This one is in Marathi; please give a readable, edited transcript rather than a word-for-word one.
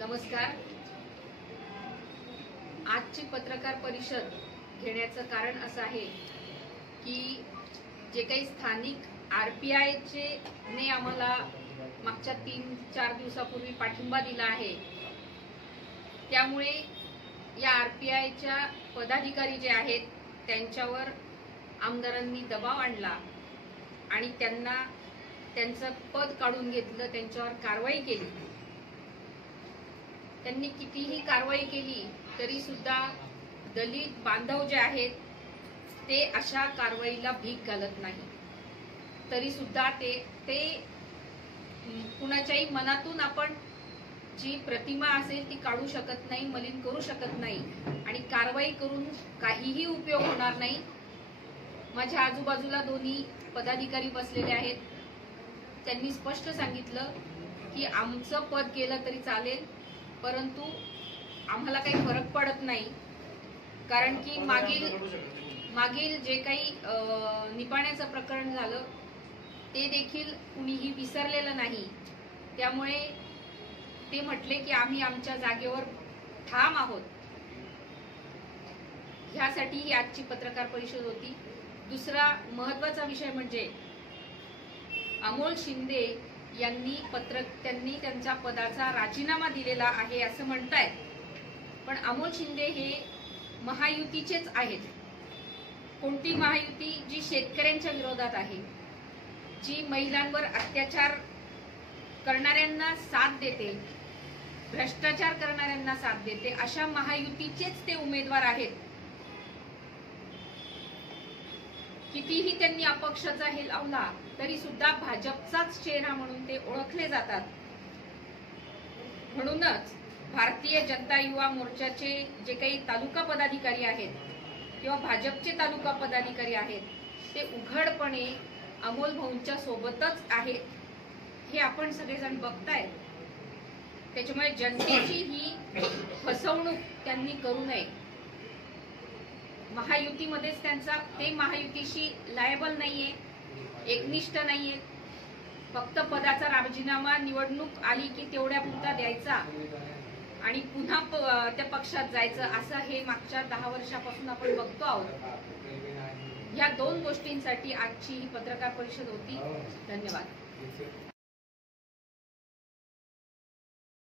नमस्कार। आजची पत्रकार परिषद घेण्याचं कारण असं आहे की जे काही स्थानिक आरपीआयचे ने आम्हाला मागच्या 3-4 दिवसापूर्वी पाठिंबा दिला आहे, त्यामुळे या आरपीआयच्या पदाधिकारी जे आहेत त्यांच्यावर आमदारांनी दबाव आणला आणि त्यांना त्यांचं पद काढून घेतलं, त्यांच्यावर कारवाई केली। त्यांनी कितीही कारवाई केली तरी सुद्धा दलित बांधव जे आहेत ते अशा कारवाईला भीक घालत नाही। तरी सुद्धा ते कुणाच्याही मनातून आपण जी प्रतिमा असेल ती काढू शकत नाही, मलिन करू शकत नाही आणि कारवाई करून काहीही उपयोग होणार नाही। माझ्या आजूबाजूला दोन्ही पदाधिकारी बसलेले आहेत, त्यांनी स्पष्ट सांगितलं की आमचं पद गेलं तरी चालेल, परंतु आम्हाला काही फरक पडत नाही, कारण की मागील जे काही निपाण्याचं प्रकरण झालं ते देखील कुणीही विसरलेलं नाही। त्यामुळे ते म्हटले की आम्ही आमच्या जागेवर ठाम आहोत। ह्यासाठी ही आजची पत्रकार परिषद होती। दुसरा महत्त्वाचा विषय म्हणजे अमोल शिंदे यांनी त्यांच्या पदाचा राजीनामा दिलेला आहे असं म्हणतायत, पण अमोल शिंदे हे महायुतीचेच आहेत। कोणती महायुती? जी शेतकऱ्यांच्या विरोधात आहे, जी महिलांवर अत्याचार करणाऱ्यांना साथ देते, भ्रष्टाचार करणाऱ्यांना साथ देते, अशा महायुतीचेच ते उमेदवार आहेत। कितीही त्यांनी अपक्षाचा हे लावला तरी सुद्धा भाजपचाच चेहरा म्हणून ते ओळखले जातात। म्हणूनच भारतीय जनता युवा मोर्चाचे जे काही तालुका पदाधिकारी आहेत किंवा भाजपचे तालुका पदाधिकारी आहेत ते उघडपणे अमोल भाऊंच्या सोबतच आहेत, हे आपण सगळेजण बघतायत। त्याच्यामुळे जनतेची ही फसवणूक त्यांनी करू नये। महायुतीमध्येच ते महायुतीशी लायबल नाहीये, एकनिष्ठ नाहीये। फक्त पदाचा राजीनामा निवडणूक आली की तेवढ्या पुरता द्यायचा आणि पुन्हा त्या पक्षात जायचं, असं हे मागच्या 10 वर्षापासून आपण बघतो आहोत। या 2 गोष्टींसाठी आजची ही पत्रकार परिषद होती। धन्यवाद।